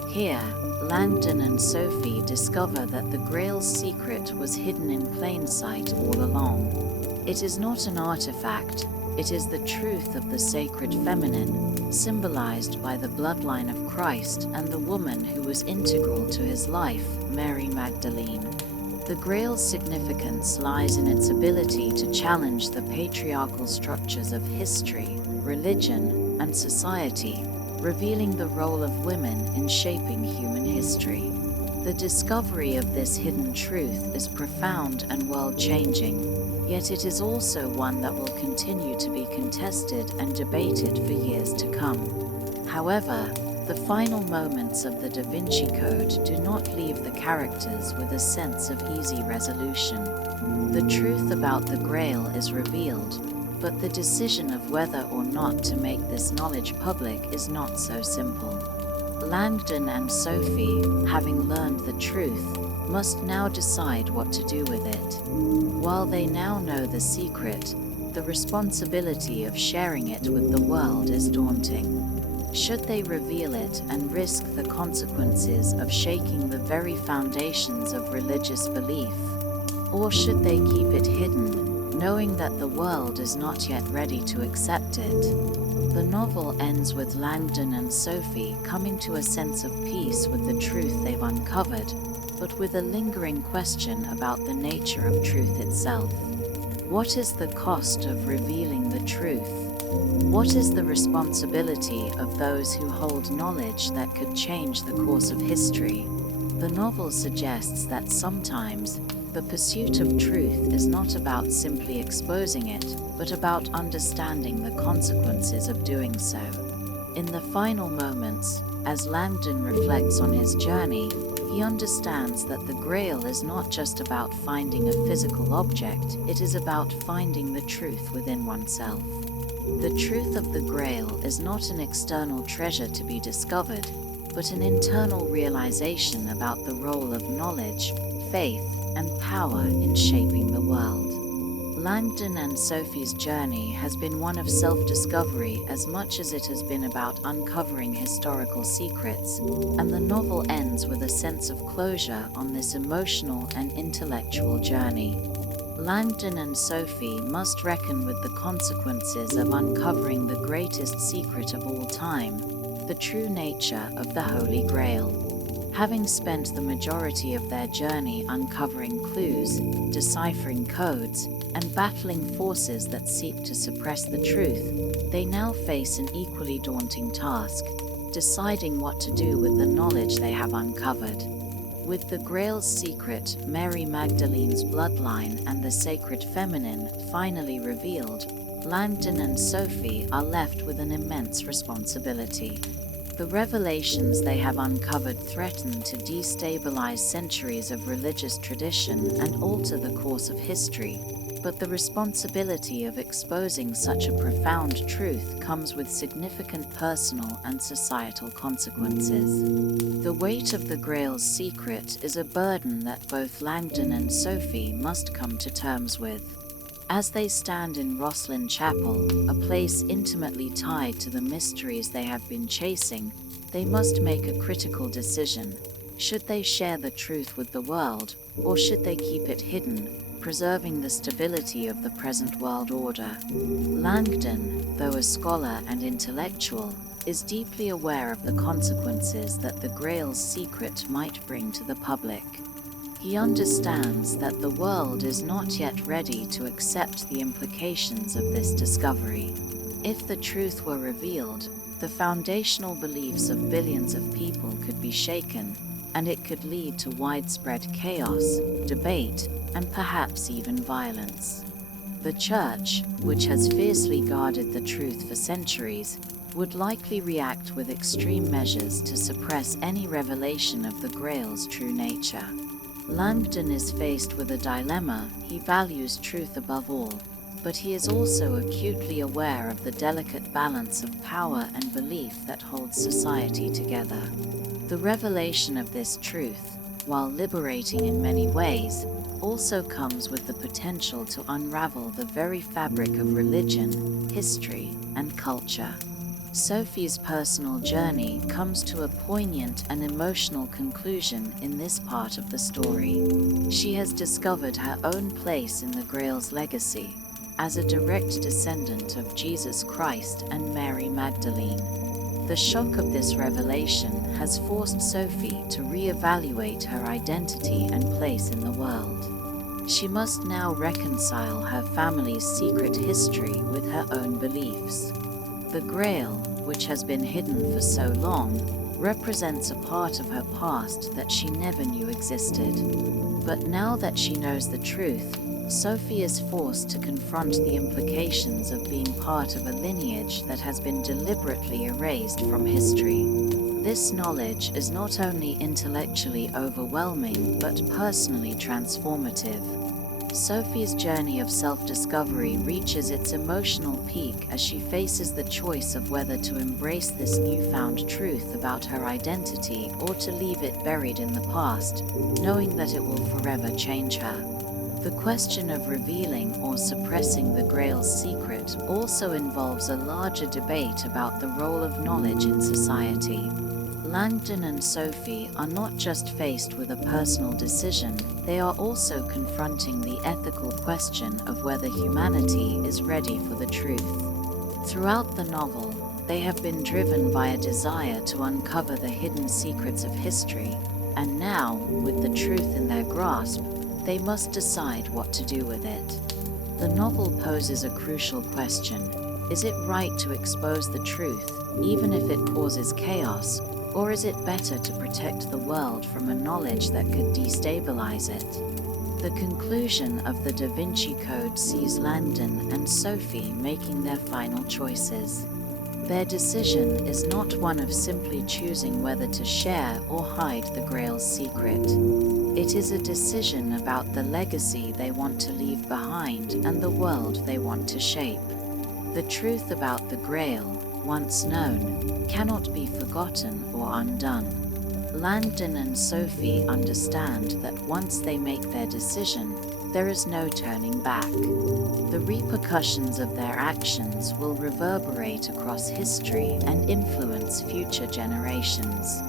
Here, Langdon and Sophie discover that the Grail's secret was hidden in plain sight all along. It is not an artifact, it is the truth of the sacred feminine, symbolized by the bloodline of Christ and the woman who was integral to his life, Mary Magdalene. The Grail's significance lies in its ability to challenge the patriarchal structures of history, religion, and society, revealing the role of women in shaping human history. The discovery of this hidden truth is profound and world-changing, yet it is also one that will continue to be contested and debated for years to come. However, the final moments of the Da Vinci Code do not leave the characters with a sense of easy resolution. The truth about the Grail is revealed, but the decision of whether or not to make this knowledge public is not so simple. Langdon and Sophie, having learned the truth, must now decide what to do with it. While they now know the secret, the responsibility of sharing it with the world is daunting. Should they reveal it and risk the consequences of shaking the very foundations of religious belief? Or should they keep it hidden, knowing that the world is not yet ready to accept it? The novel ends with Langdon and Sophie coming to a sense of peace with the truth they've uncovered, but with a lingering question about the nature of truth itself. What is the cost of revealing the truth? What is the responsibility of those who hold knowledge that could change the course of history? The novel suggests that sometimes, The pursuit of truth is not about simply exposing it, but about understanding the consequences of doing so. In the final moments, as Langdon reflects on his journey, he understands that the Grail is not just about finding a physical object, it is about finding the truth within oneself. The truth of the Grail is not an external treasure to be discovered, but an internal realization about the role of knowledge, faith, and power in shaping the world. Langdon and Sophie's journey has been one of self-discovery as much as it has been about uncovering historical secrets, and the novel ends with a sense of closure on this emotional and intellectual journey. Langdon and Sophie must reckon with the consequences of uncovering the greatest secret of all time, the true nature of the Holy Grail. Having spent the majority of their journey uncovering clues, deciphering codes, and battling forces that seek to suppress the truth, they now face an equally daunting task, deciding what to do with the knowledge they have uncovered. With the Grail's secret, Mary Magdalene's bloodline, and the sacred feminine finally revealed, Langdon and Sophie are left with an immense responsibility. The revelations they have uncovered threaten to destabilize centuries of religious tradition and alter the course of history, but the responsibility of exposing such a profound truth comes with significant personal and societal consequences. The weight of the Grail's secret is a burden that both Langdon and Sophie must come to terms with. As they stand in Rosslyn Chapel, a place intimately tied to the mysteries they have been chasing, they must make a critical decision. Should they share the truth with the world, or should they keep it hidden, preserving the stability of the present world order? Langdon, though a scholar and intellectual, is deeply aware of the consequences that the Grail's secret might bring to the public. He understands that the world is not yet ready to accept the implications of this discovery. If the truth were revealed, the foundational beliefs of billions of people could be shaken, and it could lead to widespread chaos, debate, and perhaps even violence. The Church, which has fiercely guarded the truth for centuries, would likely react with extreme measures to suppress any revelation of the Grail's true nature. Langdon is faced with a dilemma. He values truth above all, but he is also acutely aware of the delicate balance of power and belief that holds society together. The revelation of this truth, while liberating in many ways, also comes with the potential to unravel the very fabric of religion, history, and culture. Sophie's personal journey comes to a poignant and emotional conclusion in this part of the story. She has discovered her own place in the Grail's legacy as a direct descendant of Jesus Christ and Mary Magdalene. The shock of this revelation has forced Sophie to reevaluate her identity and place in the world. She must now reconcile her family's secret history with her own beliefs. The Grail, which has been hidden for so long, represents a part of her past that she never knew existed. But now that she knows the truth, Sophie is forced to confront the implications of being part of a lineage that has been deliberately erased from history. This knowledge is not only intellectually overwhelming, but personally transformative. Sophie's journey of self-discovery reaches its emotional peak as she faces the choice of whether to embrace this newfound truth about her identity or to leave it buried in the past, knowing that it will forever change her. The question of revealing or suppressing the Grail's secret also involves a larger debate about the role of knowledge in society. Langdon and Sophie are not just faced with a personal decision, they are also confronting the ethical question of whether humanity is ready for the truth. Throughout the novel, they have been driven by a desire to uncover the hidden secrets of history, and now, with the truth in their grasp, they must decide what to do with it. The novel poses a crucial question: is it right to expose the truth, even if it causes chaos? Or is it better to protect the world from a knowledge that could destabilize it? The conclusion of the Da Vinci Code sees Langdon and Sophie making their final choices. Their decision is not one of simply choosing whether to share or hide the Grail's secret. It is a decision about the legacy they want to leave behind and the world they want to shape. The truth about the Grail, once known, cannot be forgotten or undone. Langdon and Sophie understand that once they make their decision, there is no turning back. The repercussions of their actions will reverberate across history and influence future generations.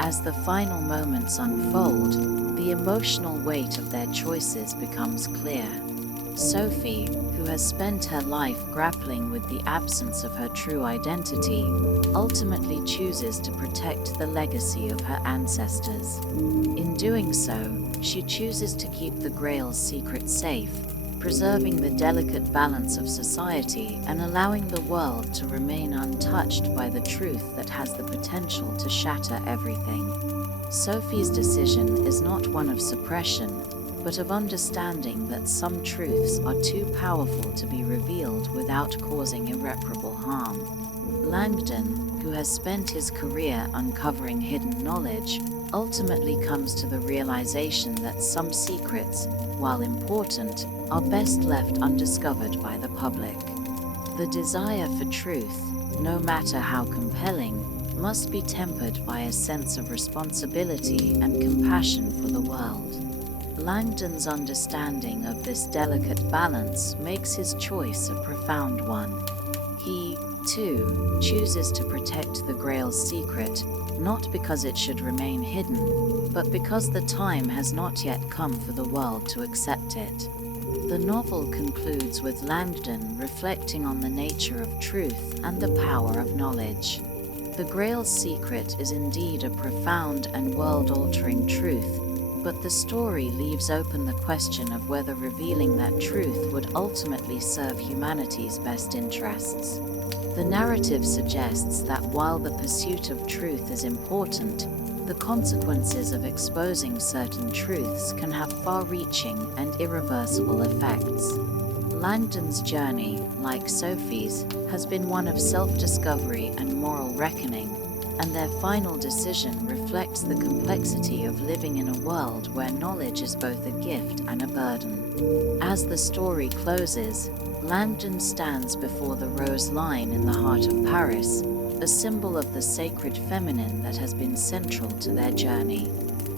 As the final moments unfold, the emotional weight of their choices becomes clear. Sophie, who has spent her life grappling with the absence of her true identity, ultimately chooses to protect the legacy of her ancestors. In doing so, she chooses to keep the Grail's secret safe, preserving the delicate balance of society and allowing the world to remain untouched by the truth that has the potential to shatter everything. Sophie's decision is not one of suppression, but of understanding that some truths are too powerful to be revealed without causing irreparable harm. Langdon, who has spent his career uncovering hidden knowledge, ultimately comes to the realization that some secrets, while important, are best left undiscovered by the public. The desire for truth, no matter how compelling, must be tempered by a sense of responsibility and compassion for the world. Langdon's understanding of this delicate balance makes his choice a profound one. He, too, chooses to protect the Grail's secret, not because it should remain hidden, but because the time has not yet come for the world to accept it. The novel concludes with Langdon reflecting on the nature of truth and the power of knowledge. The Grail's secret is indeed a profound and world-altering truth, but the story leaves open the question of whether revealing that truth would ultimately serve humanity's best interests. The narrative suggests that while the pursuit of truth is important, the consequences of exposing certain truths can have far-reaching and irreversible effects. Langdon's journey, like Sophie's, has been one of self-discovery and moral reckoning, and their final decision reflects the complexity of living in a world where knowledge is both a gift and a burden. As the story closes, Langdon stands before the Rose Line in the heart of Paris, a symbol of the sacred feminine that has been central to their journey.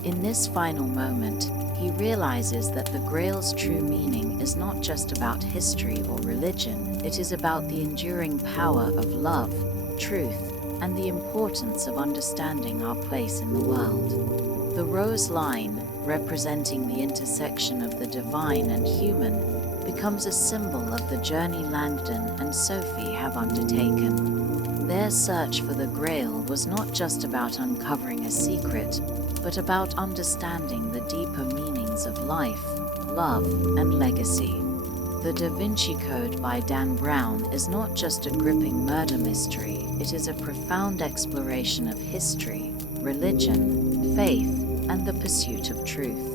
In this final moment, he realizes that the Grail's true meaning is not just about history or religion, it is about the enduring power of love, truth, and the importance of understanding our place in the world. The Rose Line, representing the intersection of the divine and human, becomes a symbol of the journey Langdon and Sophie have undertaken. Their search for the Grail was not just about uncovering a secret, but about understanding the deeper meanings of life, love, and legacy. The Da Vinci Code by Dan Brown is not just a gripping murder mystery, it is a profound exploration of history, religion, faith, and the pursuit of truth.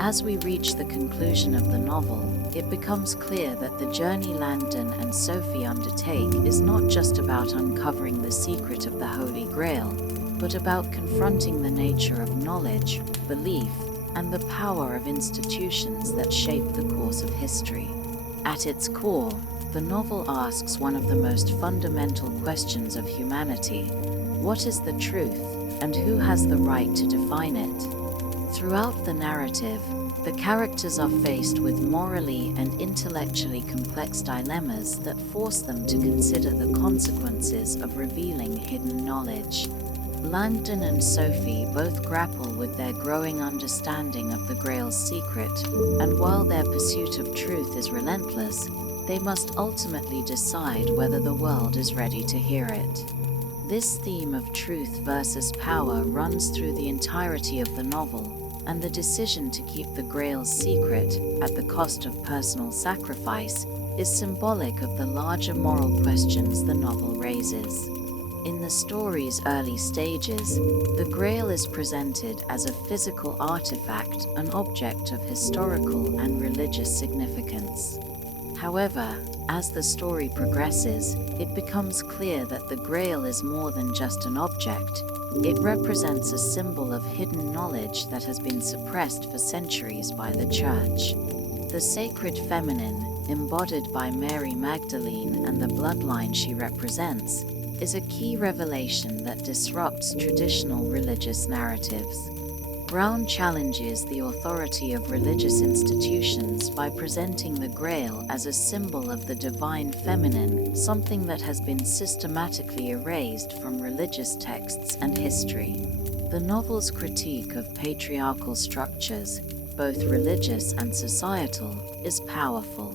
As we reach the conclusion of the novel, it becomes clear that the journey Langdon and Sophie undertake is not just about uncovering the secret of the Holy Grail, but about confronting the nature of knowledge, belief, and the power of institutions that shape the course of history. At its core, the novel asks one of the most fundamental questions of humanity: what is the truth, and who has the right to define it? Throughout the narrative, the characters are faced with morally and intellectually complex dilemmas that force them to consider the consequences of revealing hidden knowledge. Langdon and Sophie both grapple with their growing understanding of the Grail's secret, and while their pursuit of truth is relentless, they must ultimately decide whether the world is ready to hear it. This theme of truth versus power runs through the entirety of the novel, and the decision to keep the Grail's secret, at the cost of personal sacrifice, is symbolic of the larger moral questions the novel raises. In the story's early stages, the Grail is presented as a physical artifact, an object of historical and religious significance. However, as the story progresses, it becomes clear that the Grail is more than just an object. It represents a symbol of hidden knowledge that has been suppressed for centuries by the Church. The sacred feminine, embodied by Mary Magdalene and the bloodline she represents, is a key revelation that disrupts traditional religious narratives. Brown challenges the authority of religious institutions by presenting the Grail as a symbol of the divine feminine, something that has been systematically erased from religious texts and history. The novel's critique of patriarchal structures, both religious and societal, is powerful.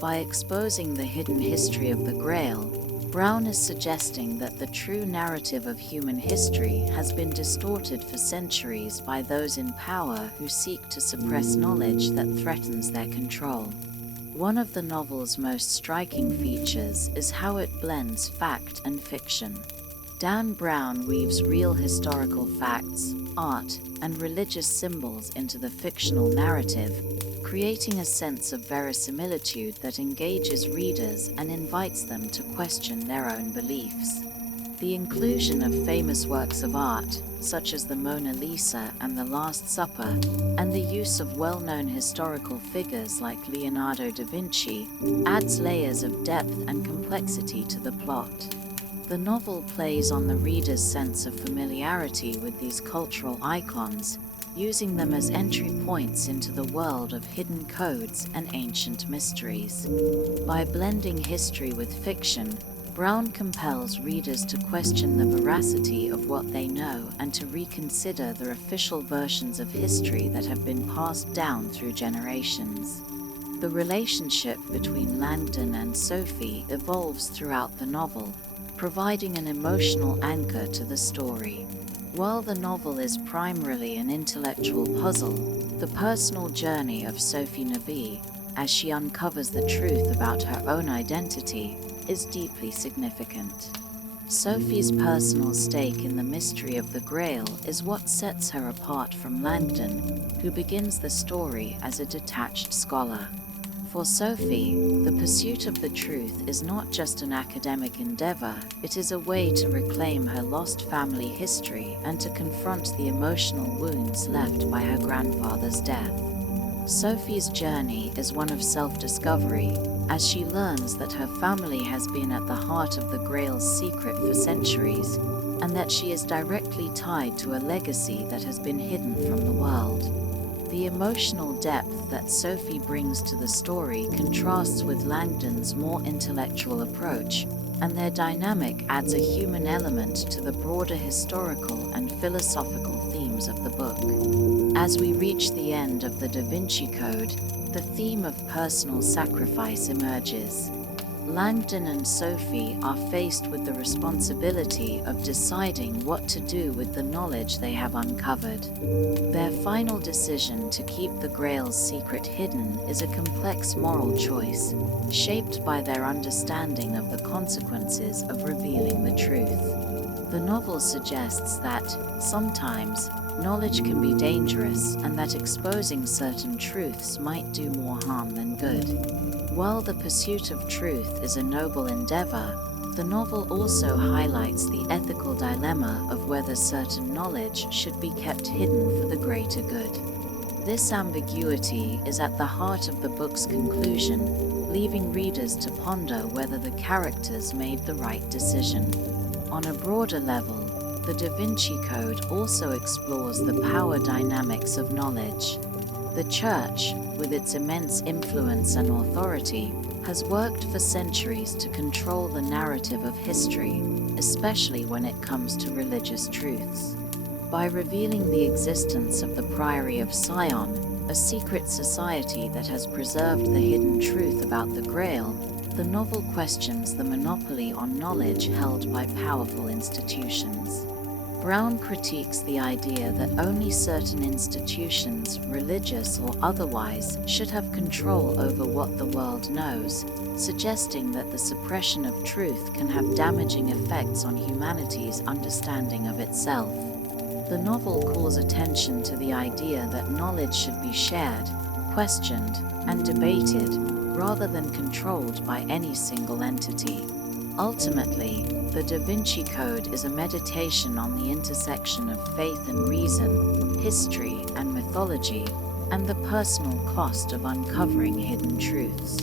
By exposing the hidden history of the Grail, Brown is suggesting that the true narrative of human history has been distorted for centuries by those in power who seek to suppress knowledge that threatens their control. One of the novel's most striking features is how it blends fact and fiction. Dan Brown weaves real historical facts, art, and religious symbols into the fictional narrative, creating a sense of verisimilitude that engages readers and invites them to question their own beliefs. The inclusion of famous works of art, such as the Mona Lisa and the Last Supper, and the use of well-known historical figures like Leonardo da Vinci, adds layers of depth and complexity to the plot. The novel plays on the reader's sense of familiarity with these cultural icons, using them as entry points into the world of hidden codes and ancient mysteries. By blending history with fiction, Brown compels readers to question the veracity of what they know and to reconsider the official versions of history that have been passed down through generations. The relationship between Langdon and Sophie evolves throughout the novel, providing an emotional anchor to the story. While the novel is primarily an intellectual puzzle, the personal journey of Sophie Neveu, as she uncovers the truth about her own identity, is deeply significant. Sophie's personal stake in the mystery of the Grail is what sets her apart from Langdon, who begins the story as a detached scholar. For Sophie, the pursuit of the truth is not just an academic endeavor, it is a way to reclaim her lost family history and to confront the emotional wounds left by her grandfather's death. Sophie's journey is one of self-discovery, as she learns that her family has been at the heart of the Grail's secret for centuries, and that she is directly tied to a legacy that has been hidden from the world. The emotional depth that Sophie brings to the story contrasts with Langdon's more intellectual approach, and their dynamic adds a human element to the broader historical and philosophical themes of the book. As we reach the end of the Da Vinci Code, the theme of personal sacrifice emerges. Langdon and Sophie are faced with the responsibility of deciding what to do with the knowledge they have uncovered. Their final decision to keep the Grail's secret hidden is a complex moral choice, shaped by their understanding of the consequences of revealing the truth. The novel suggests that, sometimes, knowledge can be dangerous and that exposing certain truths might do more harm than good. While the pursuit of truth is a noble endeavor, the novel also highlights the ethical dilemma of whether certain knowledge should be kept hidden for the greater good. This ambiguity is at the heart of the book's conclusion, leaving readers to ponder whether the characters made the right decision. On a broader level, the Da Vinci Code also explores the power dynamics of knowledge. The Church, with its immense influence and authority, has worked for centuries to control the narrative of history, especially when it comes to religious truths. By revealing the existence of the Priory of Sion, a secret society that has preserved the hidden truth about the Grail, the novel questions the monopoly on knowledge held by powerful institutions. Brown critiques the idea that only certain institutions, religious or otherwise, should have control over what the world knows, suggesting that the suppression of truth can have damaging effects on humanity's understanding of itself. The novel calls attention to the idea that knowledge should be shared, questioned, and debated, rather than controlled by any single entity. Ultimately, the Da Vinci Code is a meditation on the intersection of faith and reason, history and mythology, and the personal cost of uncovering hidden truths.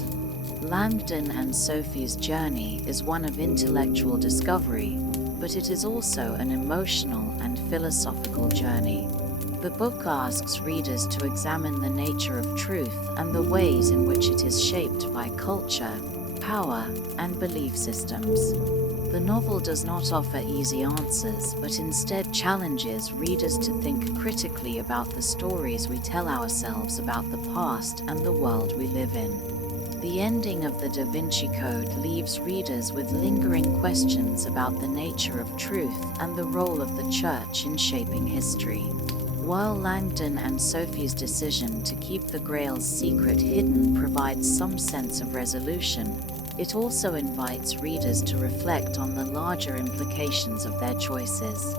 Langdon and Sophie's journey is one of intellectual discovery, but it is also an emotional and philosophical journey. The book asks readers to examine the nature of truth and the ways in which it is shaped by culture, power, and belief systems. The novel does not offer easy answers, but instead challenges readers to think critically about the stories we tell ourselves about the past and the world we live in. The ending of the Da Vinci Code leaves readers with lingering questions about the nature of truth and the role of the Church in shaping history. While Langdon and Sophie's decision to keep the Grail's secret hidden provides some sense of resolution, it also invites readers to reflect on the larger implications of their choices.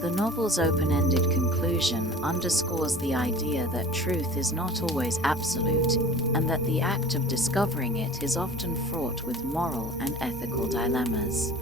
The novel's open-ended conclusion underscores the idea that truth is not always absolute, and that the act of discovering it is often fraught with moral and ethical dilemmas.